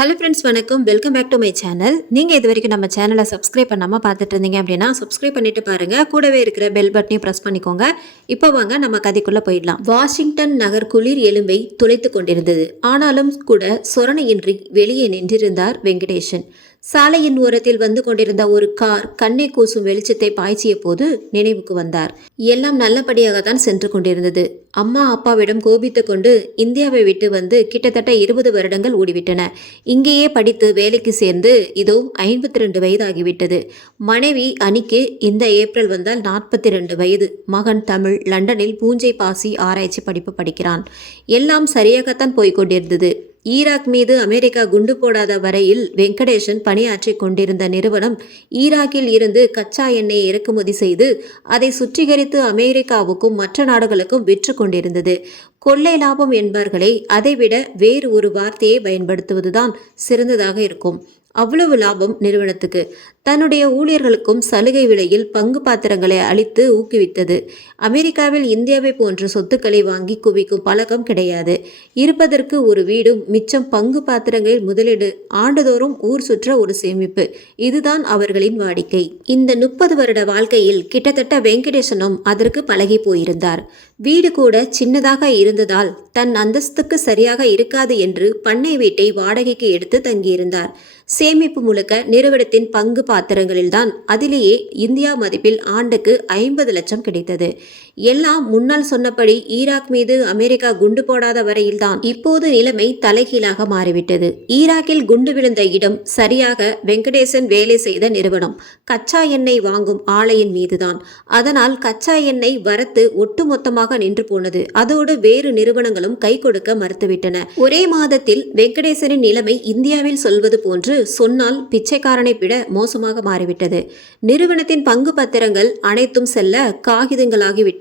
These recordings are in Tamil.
ஹலோ ஃப்ரெண்ட்ஸ் வணக்கம். Welcome back to my channel நீங்கள் இது வரைக்கும் நம்ம சேனலை சப்ஸ்கிரைப் பண்ணாமல் பார்த்துட்டு இருந்தீங்க அப்படின்னா சப்ஸ்கிரைப் பண்ணிட்டு பாருங்கள் கூடவே இருக்கிற பெல் பட்டனையும் ப்ரெஸ் பண்ணிக்கோங்க. இப்போ வாங்க நம்ம கதைக்குள்ளே போயிடலாம். வாஷிங்டன் நகர் குளிர் எலும்பை துளைத்து கொண்டிருந்தது. ஆனாலும் கூட சொரணையின்றி வெளியே நின்றிருந்தார் வெங்கடேஷன் சாலையின் ஓரத்தில் வந்து கொண்டிருந்த ஒரு கார் கண்ணை கூசும் வெளிச்சத்தை பாய்ச்சிய போது நினைவுக்கு வந்தார். எல்லாம் நல்லபடியாக தான் சென்று கொண்டிருந்தது. அம்மா அப்பாவிடம் கோபித்து கொண்டு இந்தியாவை விட்டு வந்து கிட்டத்தட்ட இருபது வருடங்கள் ஓடிவிட்டன. இங்கேயே படித்து வேலைக்கு சேர்ந்து இதோ ஐம்பத்தி ரெண்டு வயதாகிவிட்டது. மனைவி அணிக்கு இந்த ஏப்ரல் வந்தால் நாற்பத்தி ரெண்டு வயது. மகன் தமிழ் லண்டனில் பூஞ்சை பாசி ஆராய்ச்சி படிப்பு படிக்கிறான். எல்லாம் சரியாகத்தான் போய்கொண்டிருந்தது ஈராக் மீது அமெரிக்கா குண்டு போடாத வரையில் வெங்கடேஷன் பணியாற்றிக் கொண்டிருந்த நிறுவனம் ஈராக்கில் இருந்து கச்சா எண்ணெய் இறக்குமதி செய்து அதை சுற்றிகரித்து அமெரிக்காவுக்கும் மற்ற நாடுகளுக்கும் விற்று கொண்டிருந்தது. கொள்ளை லாபம் என்பார்களே அதைவிட வேறு ஒரு வார்த்தையை பயன்படுத்துவதுதான் சிறந்ததாக இருக்கும். அவ்வளவு லாபம் நிறுவனத்துக்கு. தன்னுடைய ஊழியர்களுக்கும் சலுகை விலையில் பங்கு பாத்திரங்களை அளித்து ஊக்குவித்தது. அமெரிக்காவில் இந்தியாவை போன்ற சொத்துக்களை வாங்கி குவிக்கும் பழக்கம் கிடையாது. இருப்பதற்கு ஒரு வீடும் மிச்சம் பங்கு பாத்திரங்களில் முதலீடு ஆண்டுதோறும் ஊர் சுற்ற ஒரு சேமிப்பு. இதுதான் அவர்களின் வாடிக்கை. இந்த முப்பது வருட வாழ்க்கையில் கிட்டத்தட்ட வெங்கடேசனும் அதற்கு பழகி போயிருந்தார். வீடு கூட சின்னதாக இருந்ததால் தன் அந்தஸ்துக்கு சரியாக இருக்காது என்று பண்ணை வீட்டை வாடகைக்கு எடுத்து தங்கியிருந்தார். சேமிப்பு முழுக்க நிறுவனத்தின் பங்கு பாத்திரங்களில்தான் அதிலேயே இந்தியா மதிப்பில் ஆண்டுக்கு ஐம்பது லட்சம் கிடைத்தது. எல்லாம் முன்னால் சொன்னபடி ஈராக் மீது அமெரிக்கா குண்டு போடாத வரையில்தான் இப்போது நிலைமை தலைகீழாக மாறிவிட்டது. ஈராக்கில் குண்டு விழுந்த இடம் சரியாக வெங்கடேசன் வேலை செய்த நிறுவனம். கச்சா எண்ணெய் வாங்கும் ஆலையின் மீதுதான். அதனால் கச்சா எண்ணெய் வரத்து ஒட்டுமொத்தமாக நின்று போனது. அதோடு வேறு நிறுவனங்களும் கை கொடுக்க மறுத்துவிட்டன. ஒரே மாதத்தில் வெங்கடேசனின் நிலைமை இந்தியாவில் சொல்வது போன்று சொன்னால் பிச்சைக்காரனை விட மோசமாக மாறிவிட்டது. நிறுவனத்தின் பங்கு பத்திரங்கள் அனைத்தும் செல்ல காகிதங்களாகிவிட்டன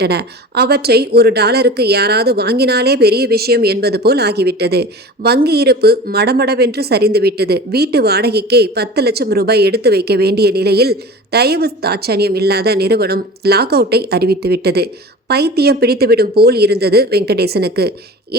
அவற்றை ஒரு டாலருக்கு யாராவது வாங்கினாலே பெரிய விஷயம் என்பது போல் ஆகிவிட்டது. வங்கி இருப்பு மடமடவென்று சரிந்துவிட்டது. வீட்டு வாடகைக்கே பத்து லட்சம் ரூபாய் எடுத்து வைக்க வேண்டிய நிலையில் தயவு தாட்சணியம் இல்லாத நிறுவனம் லாக் அவுட்டை அறிவித்துவிட்டது. பைத்தியம் பிடித்துவிடும் போல் இருந்தது வெங்கடேசனுக்கு.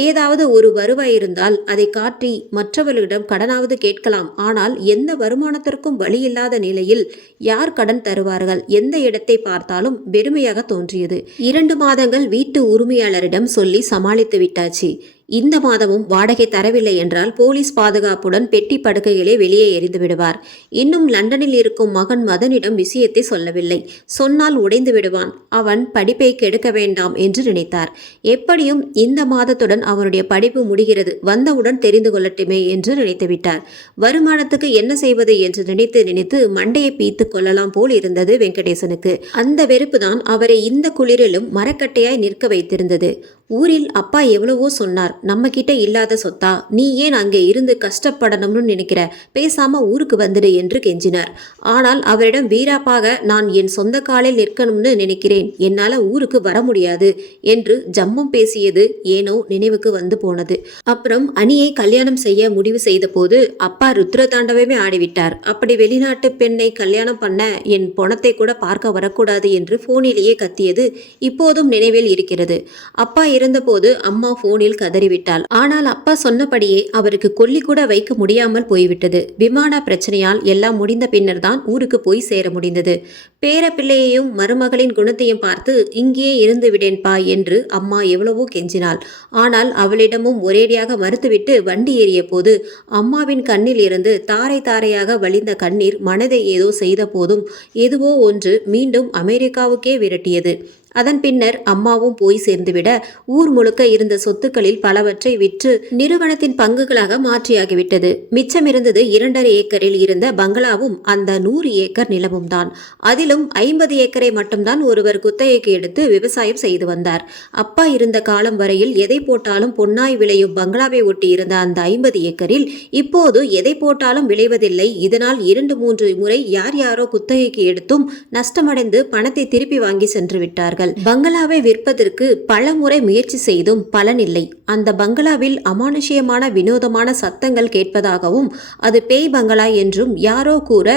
ஏதாவது ஒரு வருவாய் இருந்தால் அதை காட்டி மற்றவர்களிடம் கடனாவது கேட்கலாம். ஆனால் எந்த வருமானத்திற்கும் வழியில்லாத நிலையில் யார் கடன் தருவார்கள்? எந்த இடத்தை பார்த்தாலும் வெறுமையாக தோன்றியது. இரண்டு மாதங்கள் வீட்டு உரிமையாளரிடம் சொல்லி சமாளித்து விட்டாச்சு. இந்த மாதமும் வாடகை தரவில்லை என்றால் போலீஸ் பாதுகாப்புடன் பெட்டி படுக்கைகளை வெளியே எறிந்து விடுவார் இன்னும் லண்டனில் இருக்கும் மகன் மதனிடம் விஷயத்தை சொல்லவில்லை. சொன்னால் உடைந்து விடுவான். அவன் படிப்பை கெடுக்க வேண்டாம் என்று நினைத்தார். எப்படியும் இந்த மாதத்துடன் அவனுடைய படிப்பு முடிகிறது. வந்தவுடன் தெரிந்து கொள்ளட்டுமே என்று நினைத்துவிட்டார் வருமானத்துக்கு என்ன செய்வது என்று நினைத்து நினைத்து மண்டையை பீத்து கொள்ளலாம் போல் இருந்தது வெங்கடேசனுக்கு. அந்த வெறுப்புதான் அவரை இந்த குளிரிலும் மரக்கட்டையாய் நிற்க வைத்திருந்தது. ஊரில் அப்பா எவ்வளவோ சொன்னார். நம்மக்கிட்ட இல்லாத சொத்தா? நீ ஏன் அங்கே இருந்து கஷ்டப்படணும்னு நினைக்கிற? பேசாம ஊருக்கு வந்துடு என்று கெஞ்சினார். ஆனால் அவரிடம் வீராப்பாக நான் என் சொந்த காலில் நிற்கணும்னு நினைக்கிறேன். என்னால் ஊருக்கு வர முடியாது என்று ஜம்மும் பேசியது ஏனோ நினைவுக்கு வந்து போனது. அப்புறம் அணியை கல்யாணம் செய்ய முடிவு செய்த போது அப்பா ருத்ர தாண்டவமே ஆடிவிட்டார். அப்படி வெளிநாட்டு பெண்ணை கல்யாணம் பண்ண என் பொணத்தை கூட பார்க்க வரக்கூடாது என்று போனிலேயே கத்தியது இப்போதும் நினைவில் இருக்கிறது. அப்பா இருந்தபோது அம்மா போனில் கதறிவிட்டாள். ஆனால் அப்பா சொன்னபடியே அவருக்கு கொல்லி கூட வைக்க முடியாமல் போய்விட்டது. விமான பிரச்சனையால் எல்லாம் முடிந்த பின்னர் தான் ஊருக்கு போய் சேர முடிந்தது. பேர பிள்ளையையும் மருமகளின் குணத்தையும் பார்த்து இங்கேயே இருந்து விடேன்பா என்று அம்மா எவ்வளவோ கெஞ்சினாள். ஆனால் அவளிடமும் ஒரேடியாக மறுத்துவிட்டு வண்டி ஏறிய போது அம்மாவின் கண்ணில் இருந்து தாரை தாரையாக வழிந்த கண்ணீர் மனதை ஏதோ செய்த போதும் எதுவோ ஒன்று மீண்டும் அமெரிக்காவுக்கே விரட்டியது. அதன் பின்னர் அம்மாவும் போய் சேர்ந்துவிட ஊர் முழுக்க இருந்த சொத்துக்களில் பலவற்றை விற்று நிறுவனத்தின் பங்குகளாக மாற்றியாகிவிட்டது. மிச்சமிருந்தது இரண்டரை ஏக்கரில் இருந்த பங்களாவும் அந்த நூறு ஏக்கர் நிலமும் தான் அதிலும் ஐம்பது ஏக்கரை மட்டும்தான் ஒருவர் குத்தகைக்கு எடுத்து விவசாயம் செய்து வந்தார். அப்பா இருந்த காலம் வரையில் எதை போட்டாலும் பொன்னாய் விளையும் பங்களாவை ஒட்டி இருந்த அந்த ஐம்பது ஏக்கரில் இப்போது எதை போட்டாலும் விளைவதில்லை. இதனால் இரண்டு மூன்று முறை யார் யாரோ குத்தகைக்கு எடுத்தும் நஷ்டமடைந்து பணத்தை திருப்பி வாங்கி சென்று விட்டார்கள். விடுகிறார்கள் பங்களாவை விற்பதற்கு பலமுறை முயற்சி செய்தும் பலனில்லை. அந்த பங்களாவில் அமானுஷ்யமான வினோதமான சத்தங்கள் கேட்பதாகவும் அது பேய் பங்களா என்றும் யாரோ கூற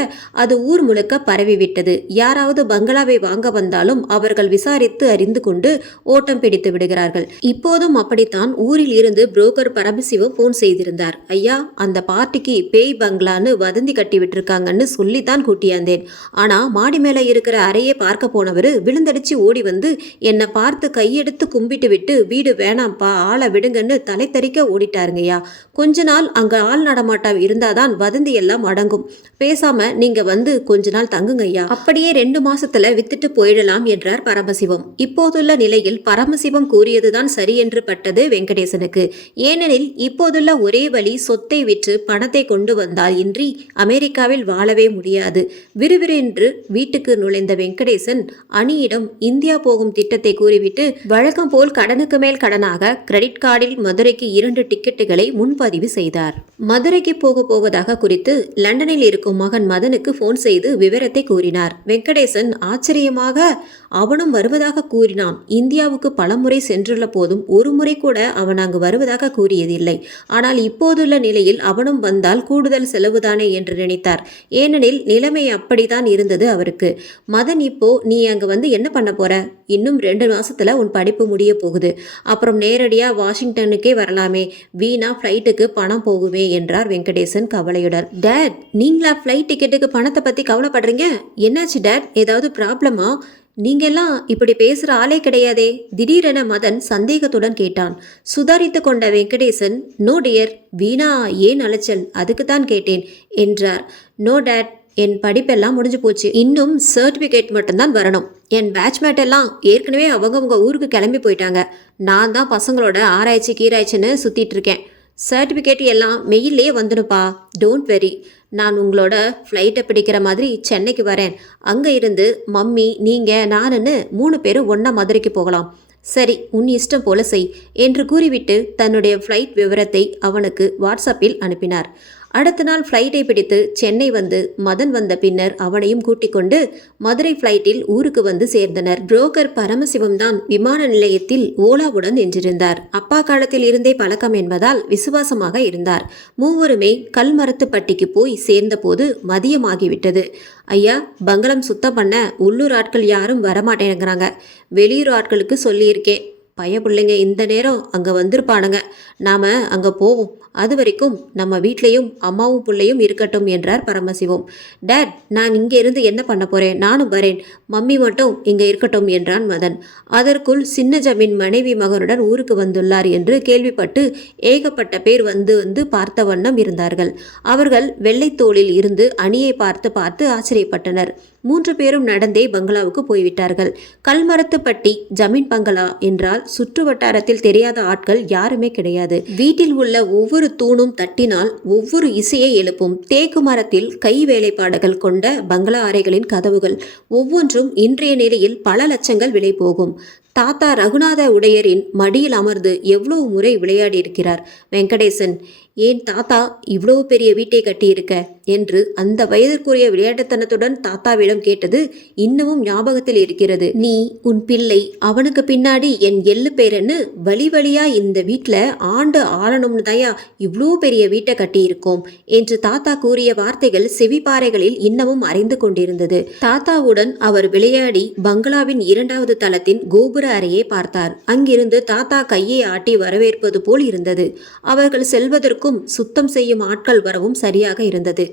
அது ஊர் முழுக்க பரவிவிட்டது. யாராவது பங்களாவை வாங்க வந்தாலும் அவர்கள் விசாரித்து அறிந்து கொண்டு ஓட்டம் பிடித்து விடுகிறார்கள். இப்போதும் அப்படித்தான் ஊரில் இருந்து புரோக்கர் பரமசிவம் போன் செய்திருந்தார். ஐயா அந்த பார்ட்டிக்கு பேய் பங்களான்னு வதந்தி கட்டி விட்டுருக்காங்கன்னு சொல்லித்தான் கூட்டியாந்தேன். ஆனா மாடி மேல இருக்கிற அறையை பார்க்க போனவர் விழுந்தடிச்சு ஓடி வந்து என்னை பார்த்து கையெடுத்து கும்பிட்டு விட்டு வீடு வேணாம்ப்பா ஆளை விடுங்கன்னு தலை தெறிக்க ஓடிட்டாருங்கய்யா. கொஞ்ச நாள் அங்க ஆள் நடமாட்டம் இருந்தாதான் வதந்தி எல்லாம் அடங்கும். பேசாம நீங்க வந்து கொஞ்ச நாள் தங்குங்க ஐயா அப்படியே ரெண்டு மாசத்துல வித்துட்டு போயிடலாம் என்றார் பரமசிவம். இப்போதுள்ள நிலையில் பரமசிவம் கூறியதுதான் சரி என்று பட்டது வெங்கடேசனுக்கு. ஏனெனில் இப்போதுள்ள ஒரே வழி சொத்தை விற்று பணத்தை கொண்டு வந்தால் இன்றி அமெரிக்காவில் வாழவே முடியாது. விறுவிறென்று வீட்டுக்கு நுழைந்த வெங்கடேசன் அணியிடம் இந்தியா போகும் திட்டத்தை கூறிவிட்டு வழக்கம் போல் கடனுக்கு மேல் கடனாக கிரெடிட் கார்டில் மதுரைக்கு இரண்டு டிக்கெட்டுகளை முன்பதிவு செய்தார். மதுரைக்கு போக போவதாக குறித்து லண்டனில் இருக்கும் மகன் மதனுக்கு போன் செய்து விவரத்தை கூறினார். வெங்கடேசன் ஆச்சரியமாக அவனும் வருவதாக கூறினான் இந்தியாவுக்கு பலமுறை சென்றுள்ள போதும் ஒரு முறை கூட அவன் அங்கு வருவதாக கூறியதில்லை. ஆனால் இப்போதுள்ள நிலையில் அவனும் வந்தால் கூடுதல் செலவுதானே என்று நினைத்தார். ஏனெனில் நிலைமை அப்படித்தான் இருந்தது அவருக்கு. மதன் இப்போ நீ அங்கு வந்து என்ன பண்ண போற? இன்னும் ரெண்டு மாசத்துல உன் படிப்பு முடிய போகுது. அப்புறம் நேரடியா வாஷிங்டனுக்கே வரலாமே. வீணா ஃப்ளைட்டுக்கு பணம் போகுமே என்றார் வெங்கடேசன் கவலையுடன். டேட் நீங்களா ஃப்ளைட் டிக்கெட்டுக்கு பணத்தை பத்தி கவலைப்படுறீங்க? என்னாச்சு டேட் ஏதாவது ப்ராப்ளமா நீங்கெல்லாம் இப்படி பேசுற ஆளே கிடையாதே. திடீரென மதன் சந்தேகத்துடன் கேட்டான். சுதாரித்து கொண்ட வெங்கடேசன் நோ டியர் வீணா ஏன் அலைச்சல்? அதுக்கு தான் கேட்டேன் என்றார். நோ டேட் என் படிப்பெல்லாம் முடிஞ்சு போச்சு. இன்னும் சர்டிஃபிகேட் மட்டும்தான் வரணும். என் பேட்ச்மேட் எல்லாம் ஏற்கனவே அவங்கவுங்க ஊருக்கு கிளம்பி போயிட்டாங்க. நான் தான் பசங்களோட ஆராய்ச்சி கீராய்ச்சின்னு சுற்றிட்டு இருக்கேன். சர்டிஃபிகேட் எல்லாம் மெயிலே வந்துடுப்பா டோன்ட் வெரி நான் உங்களோட ஃப்ளைட்டை பிடிக்கிற மாதிரி சென்னைக்கு வரேன். அங்கே இருந்து மம்மி நீங்கள் நானுன்னு மூணு பேரும் ஒன்றா மதுரைக்கு போகலாம். சரி உன் இஷ்டம் போல செய் என்று கூறிவிட்டு தன்னுடைய ஃப்ளைட் விவரத்தை அவனுக்கு வாட்ஸ்அப்பில் அனுப்பினார். அடுத்த நாள் ஃப்ளைட்டை பிடித்து சென்னை வந்து மதன் வந்த பின்னர் அவனையும் கூட்டிக் கொண்டு மதுரை ஃப்ளைட்டில் ஊருக்கு வந்து சேர்ந்தனர். புரோக்கர் பரமசிவம் தான் விமான நிலையத்தில் ஓலாவுடன் நின்றிருந்தார். அப்பா காலத்தில் இருந்தே பழக்கம் என்பதால் விசுவாசமாக இருந்தார். மூவருமே கல்மரத்துப்பட்டிக்கு போய் சேர்ந்தபோது மதியமாகிவிட்டது. ஐயா பங்களம் சுத்தம் பண்ண உள்ளூர் ஆட்கள் யாரும் வரமாட்டேங்கிறாங்க. வெளியூர் ஆட்களுக்கு சொல்லியிருக்கேன். பைய பிள்ளைங்க இந்த நேரம் அங்கே வந்திருப்பானுங்க. நாம் அங்கே போவோம். அது வரைக்கும் நம்ம வீட்லேயும் அம்மாவும் பிள்ளையும் இருக்கட்டும் என்றார் பரமசிவம். டேட் நான் இங்கே இருந்து என்ன பண்ண போகிறேன் நானும் வரேன். மம்மி மட்டும் இங்கே இருக்கட்டும் என்றான் மதன். அதற்குள் சின்ன ஜமீன் மனைவி மகனுடன் ஊருக்கு வந்துள்ளார் என்று கேள்விப்பட்டு ஏகப்பட்ட பேர் வந்து வந்து பார்த்த வண்ணம் இருந்தார்கள். அவர்கள் வெள்ளைத்தோளில் இருந்து அணியை பார்த்து பார்த்து ஆச்சரியப்பட்டனர். மூன்று பேரும் நடந்தே பங்களாவுக்கு போய்விட்டார்கள். கல்மரத்துப்பட்டி ஜமீன் பங்களா என்றால் சுற்று வட்டாரத்தில் தெரியாத ஆட்கள் யாருமே கிடையாது. வீட்டில் உள்ள ஒவ்வொரு தூணும் தட்டினால் ஒவ்வொரு இசையை எழுப்பும் தேக்கு மரத்தில் கை வேலைப்பாடுகள் கொண்ட பங்களா அறைகளின் கதவுகள். ஒவ்வொன்றும் இன்றைய நிலையில் பல லட்சங்கள் விலை போகும். தாத்தா ரகுநாத உடையரின் மடியில் அமர்ந்து எவ்வளவு முறை விளையாடி இருக்கிறார் வெங்கடேசன் ஏன் தாத்தா இவ்வளவு பெரிய வீட்டை கட்டியிருக்க? என்று அந்த வயதிற்குரிய விளையாட்டுத்தனத்துடன் தாத்தாவிடம் கேட்டது இன்னமும் ஞாபகத்தில் இருக்கிறது. நீ உன் பிள்ளை அவனுக்கு பின்னாடி என் எள்ளு பேரன்னு வழி வழியா இந்த வீட்டில் ஆண்டு ஆளணும்னு தயா இவ்வளோ பெரிய வீட்டை கட்டியிருக்கோம் என்று தாத்தா கூறிய வார்த்தைகள் செவிப்பாறைகளில் இன்னமும் அறைந்து கொண்டிருந்தது. தாத்தாவுடன் அவர் விளையாடி பங்களாவின் இரண்டாவது தளத்தின் கோபுர அறையை பார்த்தார். அங்கிருந்து தாத்தா கையை ஆட்டி வரவேற்பது போல் இருந்தது. அவர்கள் செல்வதற்கும் சுத்தம் செய்யும் ஆட்கள் வரவும் சரியாக இருந்தது.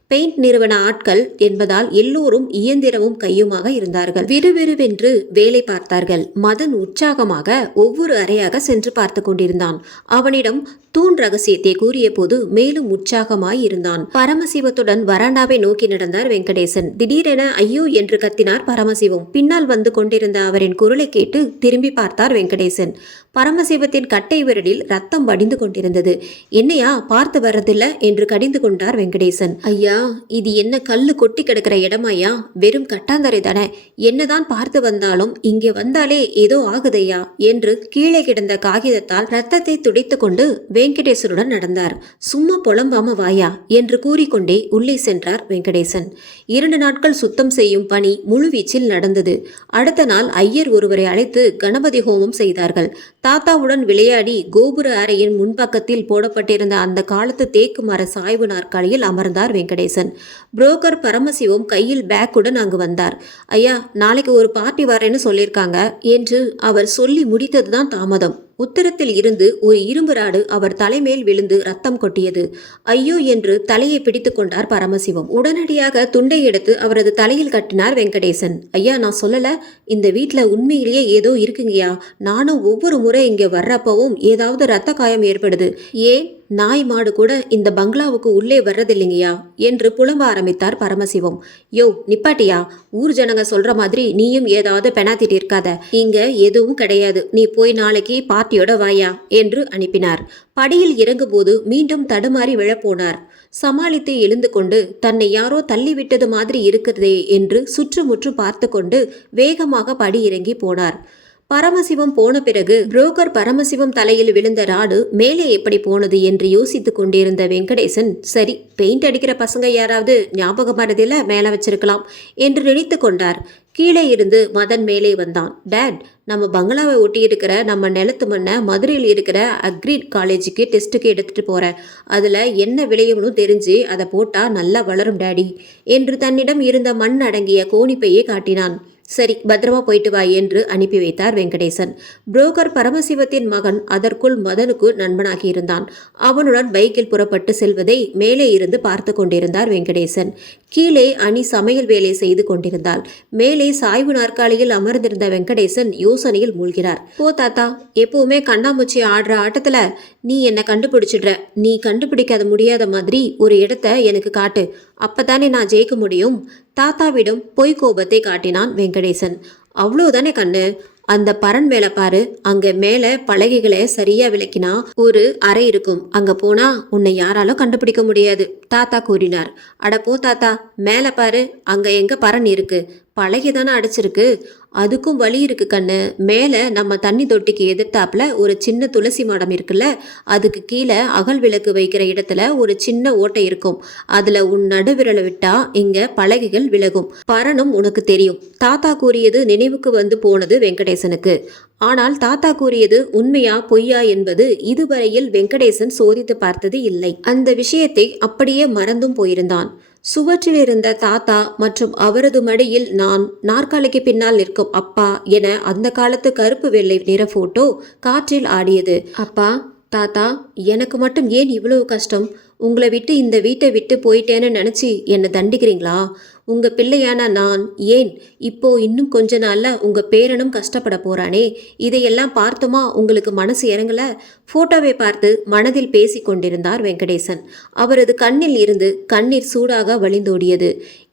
பெயிண்ட் நிறுவன ஆட்கள் என்பதால் எல்லோரும் இயந்திரமும் கையுமாக இருந்தார்கள். விறுவிறுவென்று வேலை பார்த்தார்கள். மதன் உற்சாகமாக ஒவ்வொரு அறையாக சென்று பார்த்து கொண்டிருந்தான். அவனிடம் தூண் ரகசியத்தை கூறிய போது மேலும் உற்சாகமாய் இருந்தான். பரமசிவத்துடன் வராண்டாவை நோக்கி நடந்தார் வெங்கடேசன். திடீரென ஐயோ என்று கத்தினார் பரமசிவம். பின்னால் வந்து கொண்டிருந்த அவரின் குரலை கேட்டு திரும்பி பார்த்தார் வெங்கடேசன். பரமசிவத்தின் கட்டை விரலில் ரத்தம் வடிந்து கொண்டிருந்தது. என்னையா பார்த்து வர்றதில்ல? என்று கடிந்து கொண்டார் வெங்கடேசன். ஐயா இது என்ன கல்லு கொட்டி கிடக்கிற இடமாய்யா? வெறும் கட்டாந்தரை தானே. என்னதான் பார்த்து வந்தாலும் இங்கே வந்தாலே ஏதோ ஆகுதையா? என்று கீழே கிடந்த காகிதத்தால் ரத்தத்தை துடைத்து கொண்டு வெங்கடேசனுடன் நடந்தார். சும்மா புலம்பாம வாயா? என்று கூறிக்கொண்டே உள்ளே சென்றார் வெங்கடேசன். இரண்டு நாட்கள் சுத்தம் செய்யும் பணி முழுவீச்சில் நடந்தது. அடுத்த நாள் ஐயர் ஒருவரை அழைத்து கணபதி ஹோமம் செய்தார்கள். தாத்தாவுடன் விளையாடி கோபுர அறையின் முன்பக்கத்தில் போடப்பட்டிருந்த அந்த காலத்து தேக்கு மர சாய்வு நாற்காலியில் அமர்ந்தார் வெங்கடேசன். புரோக்கர் பரமசிவம் கையில் பேக்குடன் அங்கு வந்தார். ஐயா நாளைக்கு ஒரு பார்ட்டி வரேன்னு சொல்லியிருக்காங்க என்று அவர் சொல்லி முடித்ததுதான் தாமதம். உத்தரத்தில் இருந்து ஒரு இரும்பு ராடு அவர் தலைமேல் விழுந்து ரத்தம் கொட்டியது. ஐயோ என்று தலையை பிடித்து கொண்டார் பரமசிவம். உடனடியாக துண்டை எடுத்து அவரது தலையில் கட்டினார் வெங்கடேசன். ஐயா நான் சொல்லல இந்த வீட்டில் உண்மையிலேயே ஏதோ இருக்குங்கய்யா. நானும் ஒவ்வொரு முறை இங்கே வர்றப்பவும் ஏதாவது ரத்த காயம் ஏற்படுது. ஏன் நாய் மாடு கூட இந்த பங்களாவுக்கு உள்ளே வர்றதில்லைங்கய்யா என்று புலம்ப ஆரம்பித்தார் பரமசிவம். யோ நிப்பாட்டியா? ஊர் ஜனங்க சொல்ற மாதிரி நீயும் ஏதாவது பெனாத்திட்டு இருக்காத. இங்க எதுவும் கிடையாது. நீ போய் நாளைக்கு பாட்டியோட வாயா என்று அனுப்பினார். படியில் இறங்கும்போது மீண்டும் தடுமாறி விழப்போனார். சமாளித்து எழுந்து கொண்டு தன்னை யாரோ தள்ளிவிட்டது மாதிரி இருக்கிறதே என்று சுற்றுமுற்று பார்த்து கொண்டு வேகமாக படி இறங்கி போனார். பரமசிவம் போன பிறகு புரோக்கர் பரமசிவம் தலையில் விழுந்த ராடு மேலே எப்படி போனது என்று யோசித்துக் கொண்டிருந்த வெங்கடேசன் சரி பெயிண்ட் அடிக்கிற பசங்க யாராவது ஞாபகம் மறதில மேலே வச்சிருக்கலாம் என்று நினைத்து கொண்டார். கீழே இருந்து மதன் மேலே வந்தான். டேட் நம்ம பங்களாவை ஒட்டி இருக்கிற நம்ம நிலத்து மண்ணை மதுரையில் இருக்கிற அக்ரிட் காலேஜுக்கு டெஸ்ட்டுக்கு எடுத்துகிட்டு போகிறேன் அதில் என்ன விளையும்னு தெரிஞ்சு அதை போட்டால் நல்லா வளரும் டேடி என்று தன்னிடம் இருந்த மண் அடங்கிய கோணிப்பையை காட்டினான். சரி பத்திரமா போயிட்டு வா என்று அனுப்பி வைத்தார் வெங்கடேசன். புரோக்கர் பரமசிவத்தின் மகன் அதற்குள் மதனுக்கு நண்பனாகி இருந்தான். அவனுடன் பைக்கில் புறப்பட்டு செல்வதை மேலே இருந்து பார்த்து கொண்டிருந்தார் வெங்கடேசன். கீழே அணி சமையல் வேலை செய்து கொண்டிருந்தாள். மேலே சாய்வு நாற்காலியில் அமர்ந்திருந்த வெங்கடேசன் யோசனையில் மூழ்கிறார். போ தாத்தா எப்பவுமே கண்ணாமூச்சி ஆடுற ஆட்டத்துல நீ என்னை கண்டுபிடிச்சிடுற. நீ கண்டுபிடிக்காத முடியாத மாதிரி ஒரு இடத்த எனக்கு காட்டு. அப்பதானே நான் ஜெயிக்க முடியும். தாத்தாவிடம் பொய் கோபத்தை காட்டினான் வெங்கடேசன். அவ்வளோதானே கண்ணு? அந்த பரன் மேல பாரு. அங்க மேல பலகைகளை சரியா விளக்கினா ஒரு அறை இருக்கும். அங்க போனா உன்னை யாராலும் கண்டுபிடிக்க முடியாது. தாத்தா கூறினார். அட போ தாத்தா மேல பாரு. அங்க எங்க பரன் இருக்கு? பழகி தானே அடைச்சிருக்கு. அதுக்கும் வழி இருக்கு கண்ணு. மேலே நம்ம தண்ணி தொட்டிக்கு எதிர்த்தாப்புல ஒரு சின்ன துளசி மாடம் இருக்குல்ல? அதுக்கு கீழே அகல் விளக்கு வைக்கிற இடத்துல ஒரு சின்ன ஓட்டை இருக்கும். அதில் உன் நடுவிரலை விட்டா இங்கே பலகைகள் விலகும். பரணும் உனக்கு தெரியும். தாத்தா கூறியது நினைவுக்கு வந்து போனது வெங்கடேசனுக்கு. ஆனால் தாத்தா கூறியது உண்மையா பொய்யா என்பது இதுவரையில் வெங்கடேசன் சோதித்து பார்த்தது இல்லை. அந்த விஷயத்தை அப்படியே மறந்தும் போயிருந்தான். சுவற்றில் இருந்த தாத்தா மற்றும் அவரது மடியில் நான் நாற்காலிக்கு பின்னால் நிற்கும் அப்பா என அந்த காலத்து கருப்பு வெள்ளை நிற போட்டோ காற்றில் ஆடியது. அப்பா தாத்தா எனக்கு மட்டும் ஏன் இவ்வளவு கஷ்டம்? உங்களை விட்டு இந்த வீட்டை விட்டு போயிட்டேன்னு நினச்சி என்னை தண்டிக்கிறீங்களா? உங்கள் பிள்ளையான நான் ஏன் இப்போ இன்னும் கொஞ்ச நாளில் உங்கள் பேரனும் கஷ்டப்பட போகிறானே இதையெல்லாம் பார்த்துமா உங்களுக்கு மனசு இறங்கல? ஃபோட்டோவை பார்த்து மனதில் பேசி கொண்டிருந்தார் வெங்கடேசன். அவரது கண்ணில் இருந்து கண்ணீர் சூடாக வழிந்தோடியது.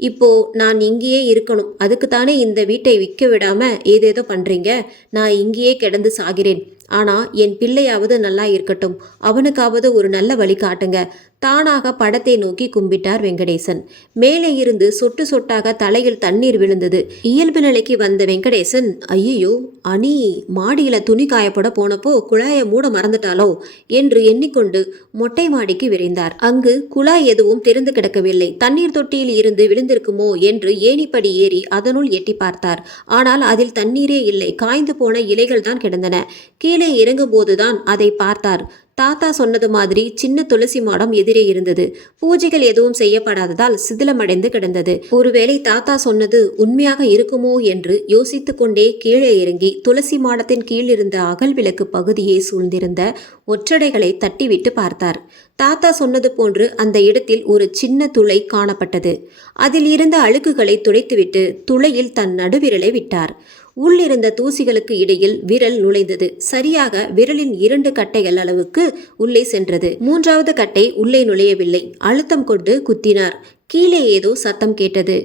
இப்போ நான் இங்கேயே இருக்கணும். அதுக்கு தானே இந்த வீட்டை விற்க விடாமல் ஏதேதோ பண்ணுறீங்க நான் இங்கேயே கிடந்து சாகிறேன். ஆனால் என் பிள்ளையாவது நல்லா இருக்கட்டும். அவனுக்காவது ஒரு நல்ல வழி காட்டுங்க. தானாக படத்தை நோக்கி கும்பிட்டார் வெங்கடேசன். மேலே இருந்து சொட்டு சொட்டாக தலையில் தண்ணீர் விழுந்தது. இயல்பு நிலைக்கு வந்த வெங்கடேசன் ஐயோ அணி மாடியில துணி காயப்பட போனப்போ குழாயை மூட மறந்துட்டாலோ என்று எண்ணிக்கொண்டு மொட்டை மாடிக்கு விரைந்தார். அங்கு குழாய் எதுவும் திறந்து கிடக்கவில்லை. தண்ணீர் தொட்டியில் இருந்து விழுந்திருக்குமோ? என்று ஏணிப்படி ஏறி அதனுள் எட்டி பார்த்தார். ஆனால் அதில் தண்ணீரே இல்லை. காய்ந்து போன இலைகள் தான் கிடந்தன. கீழே இறங்கும் போதுதான் அதை பார்த்தார். தாத்தா சொன்னது மாதிரி சின்ன துளசி மாடம் எதிரே இருந்தது. பூஜைகள் எதுவும் செய்யப்படாததால் சிதிலமடைந்து கிடந்தது. ஒருவேளை தாத்தா சொன்னது உண்மையாக இருக்குமோ என்று யோசித்து கொண்டே கீழே இறங்கி துளசி மாடத்தின் கீழ் இருந்த அகல் விளக்கு பகுதியை சூழ்ந்திருந்த ஒற்றடைகளை தட்டிவிட்டு பார்த்தார். தாத்தா சொன்னது போன்று அந்த இடத்தில் ஒரு சின்ன துளை காணப்பட்டது. அதில் இருந்த அழுக்குகளை துடைத்துவிட்டு துளையில் தன் நடுவிரலை விட்டார். உள்ளிருந்த தூசிகளுக்கு இடையில் விரல் நுழைந்தது. சரியாக விரலின் இரண்டு கட்டைகள் அளவுக்கு உள்ளே சென்றது. மூன்றாவது கட்டை உள்ளே நுழையவில்லை. அழுத்தம் கொண்டு குத்தினார். கீழே ஏதோ சத்தம் கேட்டது.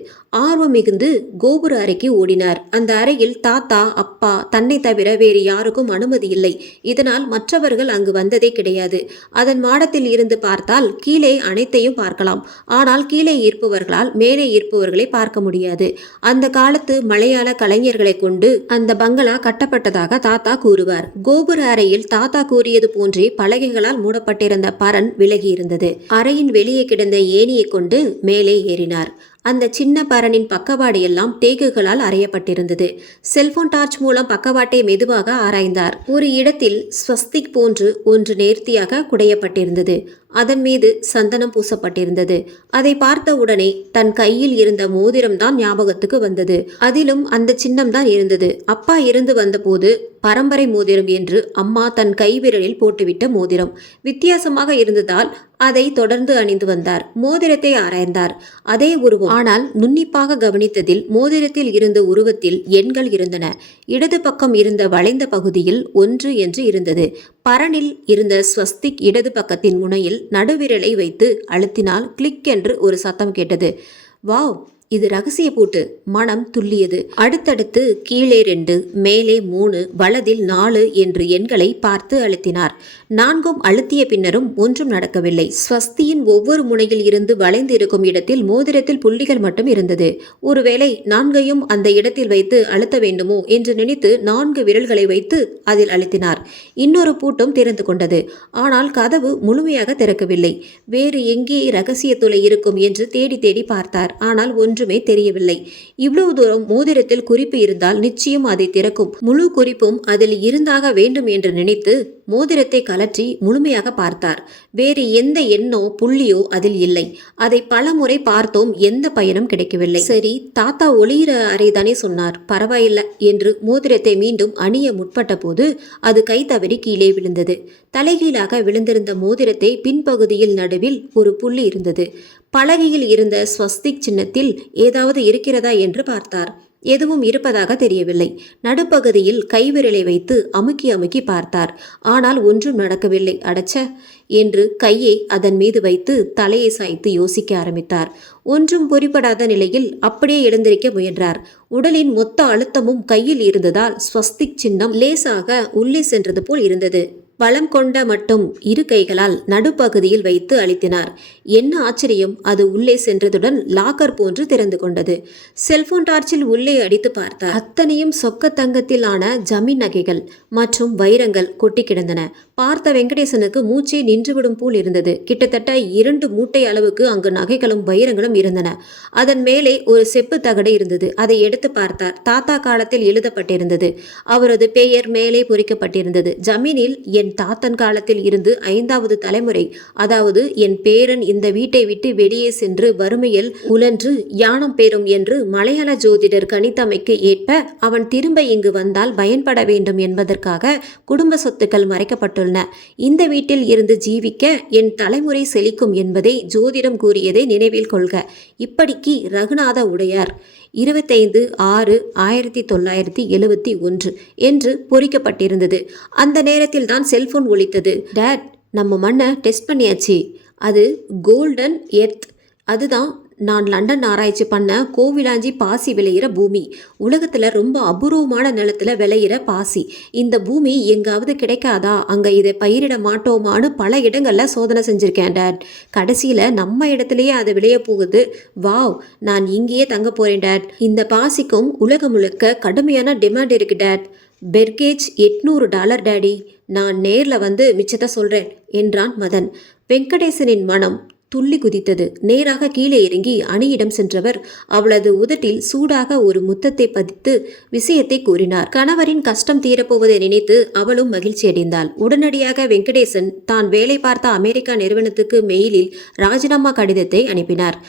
ஆர்வம் மிகுந்து கோபுர அறைக்கு ஓடினார். அந்த அறையில் தாத்தா அப்பா தன்னை தவிர வேறு யாருக்கும் அனுமதி இல்லை. இதனால் மற்றவர்கள் அங்கு வந்ததே கிடையாது. அதன் மாடத்தில் இருந்து பார்த்தால் கீழே அனைத்தையும் பார்க்கலாம். ஆனால் கீழே இருப்பவர்களால் மேலே இருப்பவர்களை பார்க்க முடியாது. அந்த காலத்து மலையாள கலைஞர்களை கொண்டு அந்த பங்களா கட்டப்பட்டதாக தாத்தா கூறுவார். கோபுர அறையில் தாத்தா கூறியது போன்றே பலகைகளால் மூடப்பட்டிருந்த பரன் விலகி இருந்தது அறையின் வெளியே கிடந்த ஏணியை கொண்டு மேலே ஏறினார். அந்த சின்ன பரனின் பக்கவாடு எல்லாம் தேக்குகளால் அறையப்பட்டிருந்தது. செல்போன் டார்ச் மூலம் பக்கவாட்டை மெதுவாக ஆராய்ந்தார். ஒரு இடத்தில் ஸ்வஸ்திக் போன்று ஒன்று நேர்த்தியாக குடையப்பட்டிருந்தது. அதன் மீது சந்தனம் பூசப்பட்டிருந்தது. அதை பார்த்த உடனே தன் கையில் இருந்த மோதிரம் தான் ஞாபகத்துக்கு வந்தது. அதிலும் அந்த சின்னம் தான் இருந்தது. அப்பா இருந்து வந்தபோது பரம்பரை மோதிரம் என்று அம்மா தன் கைவிரலில் போட்டுவிட்ட மோதிரம். வித்தியாசமாக இருந்ததால் அதை தொடர்ந்து அணிந்து வந்தார். மோதிரத்தை ஆராய்ந்தார். அதே உருவம். ஆனால் நுண்ணிப்பாக கவனித்ததில் மோதிரத்தில் இருந்த உருவத்தில் எண்கள் இருந்தன. இடது பக்கம் இருந்த வளைந்த பகுதியில் ஒன்று என்று இருந்தது. பரனில் இருந்த ஸ்வஸ்திக் இடது பக்கத்தின் முனையில் நடுவிரலை வைத்து அழுத்தினால் கிளிக் என்று ஒரு சத்தம் கேட்டது. வாவ்! இது ரகசிய பூட்டு. மனம் துள்ளியது. அடுத்தடுத்து கீழே ரெண்டு மேலே மூணு வலதில் நாலு என்று எண்களை பார்த்து அழுத்தினார். நான்கும் அழுத்திய பின்னரும் ஒன்றும் நடக்கவில்லை. ஸ்வஸ்தியின் ஒவ்வொரு முனையில் இருந்து வளைந்து இருக்கும் இடத்தில் மோதிரத்தில் புள்ளிகள் மட்டும் இருந்தது. ஒருவேளை நான்கையும் அந்த இடத்தில் வைத்து அழுத்த வேண்டுமோ என்று நினைத்து நான்கு விரல்களை வைத்து அதில் அழுத்தினார். இன்னொரு பூட்டும் திறந்து கொண்டது. ஆனால் கதவு முழுமையாக திறக்கவில்லை. வேறு எங்கே ரகசிய துளை இருக்கும் என்று தேடி தேடி பார்த்தார். ஆனால் ஒன்று ஒன்றுமே தெரியவில்லை. இவ்வளவு தூரம் மோதிரத்தில் குறிப்பு இருந்தால் நிச்சயம் அதை திறக்கும். முழு குறிப்பும் அதில் இருந்தாக வேண்டும் என்று நினைத்து மோதிரத்தை கலற்றி முழுமையாக பார்த்தார். வேறு எந்த எண்ணோ புள்ளியோ அதில் இல்லை. அதை பலமுறை பார்த்தோம் எந்த பயனும் கிடைக்கவில்லை. சரி தாத்தா ஒளியிற அறைதானே சொன்னார். பரவாயில்லை என்று மோதிரத்தை மீண்டும் அணிய முற்பட்ட போது அது கை தவறி கீழே விழுந்தது. தலைகீழாக விழுந்திருந்த மோதிரத்தை பின்பகுதியில் நடுவில் ஒரு புள்ளி இருந்தது. பலகையில் இருந்த ஸ்வஸ்திக் சின்னத்தில் ஏதாவது இருக்கிறதா என்று பார்த்தார். எதுவும் இருப்பதாக தெரியவில்லை. நடுப்பகுதியில் கைவிரலை வைத்து அமுக்கி அமுக்கி பார்த்தார். ஆனால் ஒன்றும் நடக்கவில்லை. அடச்ச! என்று கையை அதன் மீது வைத்து தலையை சாய்த்து யோசிக்க ஆரம்பித்தார். ஒன்றும் பொறிப்படாத நிலையில் அப்படியே எழுந்திருக்க முயன்றார். உடலின் மொத்த அழுத்தமும் கையில் இருந்ததால் ஸ்வஸ்திக் சின்னம் லேசாக உள்ளே சென்றது போல் இருந்தது. பலம் கொண்ட மட்டும் இரு கைகளால் நடுப்பகுதியில் வைத்து அழுத்தினார். என்ன ஆச்சரியம்! அது உள்ளே சென்றதுடன் லாக்கர் போன்று திறந்து கொண்டது. செல்போன் டார்ச்சில் உள்ளே அடித்து பார்த்தார். அத்தனையும் சொக்க தங்கத்தில் ஆன ஜமீன் நகைகள் மற்றும் வைரங்கள் கொட்டி கிடந்தன. பார்த்த வெங்கடேசனுக்கு மூச்சே நின்றுவிடும் போல் இருந்தது. கிட்டத்தட்ட இரண்டு மூட்டை அளவுக்கு அங்கு நகைகளும் வைரங்களும் இருந்தன. அதன் மேலே ஒரு செப்பு தகடு இருந்தது. அதை எடுத்து பார்த்தார். தாத்தா காலத்தில் எழுதப்பட்டிருந்தது. அவரது பெயர் மேலே பொறிக்கப்பட்டிருந்தது. ஜமீனில் என் தாத்தன் காலத்தில் இருந்து ஐந்தாவது தலைமுறை அதாவது என் பேரன் இந்த வீட்டை விட்டு வெளியே சென்று வறுமையில் உழன்று யானம் பெறும் என்று மலையாள ஜோதிடர் கணித்தமைக்கு ஏற்ப அவன் திரும்ப இங்கு வந்தால் பயன்பட வேண்டும் என்பதற்காக குடும்ப சொத்துக்கள் மறைக்கப்பட்டுள்ளன இந்த வீட்டில் இருந்து ஜீவிக்க என் தலைமுறை செழிக்கும் என்பதை ஜோதிடம் கூறியதை நினைவில் கொள்க. இப்படிக்கு ரகுநாத உடையார் இருபத்தைந்து ஆறு ஆயிரத்தி தொள்ளாயிரத்தி எழுவத்தி ஒன்று என்று பொறிக்கப்பட்டிருந்தது. அந்த நேரத்தில் தான் செல்போன் ஒழித்தது. டேட் நம்ம மண்ணை டெஸ்ட் பண்ணியாச்சு. அது கோல்டன் எர்த். அதுதான் நான் லண்டன் ஆராய்ச்சி பண்ண கோவிலாஞ்சி பாசி விளையிற பூமி. உலகத்தில் ரொம்ப அபூர்வமான நிலத்தில் விளையிற பாசி. இந்த பூமி எங்காவது கிடைக்காதா? அங்கே இதை பயிரிட மாட்டோமான்னு பல இடங்களில் சோதனை செஞ்சுருக்கேன் டேட். கடைசியில் நம்ம இடத்துலையே அது விளைய போகுது. வாவ்! நான் இங்கேயே தங்க போகிறேன் டேட். இந்த பாசிக்கும் உலகம் முழுக்க கடுமையான டிமாண்ட் இருக்கு டேட். பெர்கேஜ் எட்நூறு டாலர் டேடி. நான் நேரில் வந்து மிச்சத்தை சொல்கிறேன் என்றான் மதன். வெங்கடேசனின் மனம் துள்ளி குதித்தது. நேராக கீழே இறங்கி அணியிடம் சென்றவர் அவளது உதட்டில் சூடாக ஒரு முத்தத்தை பதித்து விஷயத்தை கூறினார். கணவரின் கஷ்டம் தீரப்போவதை நினைத்து அவளும் மகிழ்ச்சி அடைந்தாள். உடனடியாக வெங்கடேசன் தான் வேலை பார்த்த அமெரிக்கா நிறுவனத்துக்கு மெயிலில் ராஜினாமா கடிதத்தை அனுப்பினார்.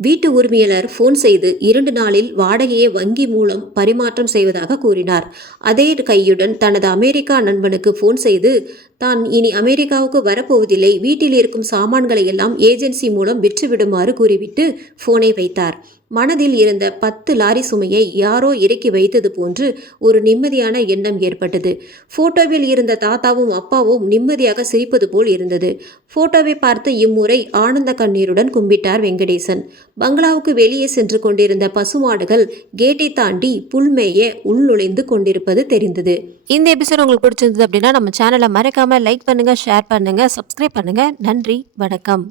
வீட்டு உரிமையாளர் ஃபோன் செய்து இரண்டு நாளில் வாடகையை வங்கி மூலம் பரிமாற்றம் செய்வதாக கூறினார். அதே கையுடன் தனது அமெரிக்கா நண்பனுக்கு ஃபோன் செய்து தான் இனி அமெரிக்காவுக்கு வரப்போவதில்லை. வீட்டில் இருக்கும் சாமான்களை எல்லாம் ஏஜென்சி மூலம் விற்றுவிடுமாறு கூறிவிட்டு போனை வைத்தார். மனதில் இருந்த பத்து லாரி சுமையை யாரோ இறக்கி வைத்தது போன்று ஒரு நிம்மதியான எண்ணம் ஏற்பட்டது. போட்டோவில் இருந்த தாத்தாவும் அப்பாவும் நிம்மதியாக சிரிப்பது போல் இருந்தது. போட்டோவை பார்த்து இம்முறை ஆனந்த கண்ணீருடன் கும்பிட்டார் வெங்கடேசன். பங்களாவுக்கு வெளியே சென்று கொண்டிருந்த பசுமாடுகள் கேட்டை தாண்டி புல்மேய உள்நுழைந்து கொண்டிருப்பது தெரிந்தது. இந்த எபிசோட் உங்களுக்கு பிடிச்சிருந்தது அப்படின்னா நம்ம சேனலை மறக்காமல் லைக் பண்ணுங்கள் ஷேர் பண்ணுங்கள் சப்ஸ்கிரைப் பண்ணுங்கள் நன்றி வணக்கம்.